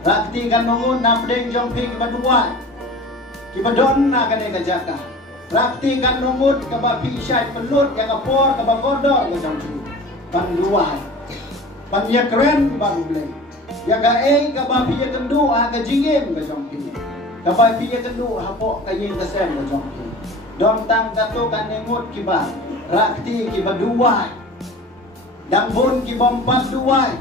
Rakti kan nungun na pedeng jong pi kibadua. Kibadon na kane kajaka. Rakti kan nungut kabapi syai pelut yang kapor kabagodor ke jong pi. Panduai. Panya keren bang beli. Ya ga kabapi ya kendu ke jingim ke jong pi. Kabapi ya kendu hapok kayin ke sen ke jong pi. Dom tang katu kan nengut kiba. Rakti kibadua. Dambun kibompat duai.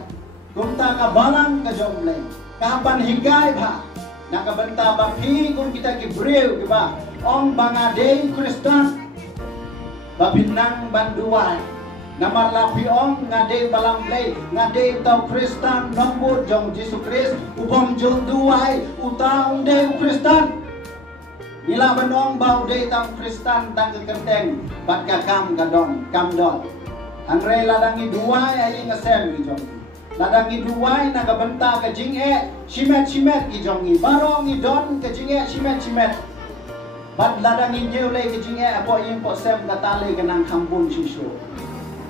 Kumta kabalang ke jong pi. Kapan higai ba nakabenta bapi kung kita kibril ba ong bangadei Kristen babinang banduan namar lapi ong ngadei balang play ngadei tau Kristen nombut jong Yesus Kristus upom jong duai utaung dei Kristen nila benong bau dei tau Kristen tang kekenteng bat kakam kadon kamdon andre ladangi duai ai ngasem jong ladangi duai naga benta ke jing simet ki jongi barong i don ke jing simet bat ladangi nyule ke jing apo yin po sem katale ke nang kampun sisu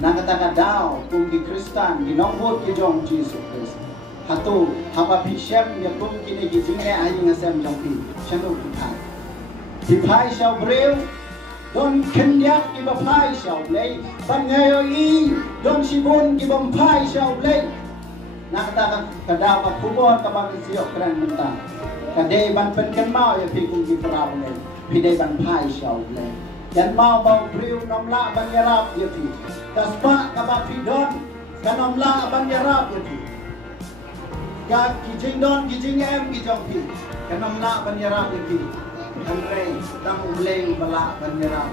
nang kata dao kung di Kristen di nombot ke jong Jesus Christ hatu hapa pisem ya kung kini ke jing ai ngasem jong pi chanu pipai shau breu don kenyak ki bapai shau lei ban ngayo i don sibon ki bapai shau lei nakata kadaw ka kubon ka magisiyok kran menta kadai ban pen mau ya pikung di perau le pidai ban pai shau le dan mau bau priu nomla ban yarap ya pi taspa ka ba pidon ka nomla ban yarap ya pi ka kijing don kijing em ki jong pi ka nomla ban yarap ya pi andre tang uleng bala ban yarap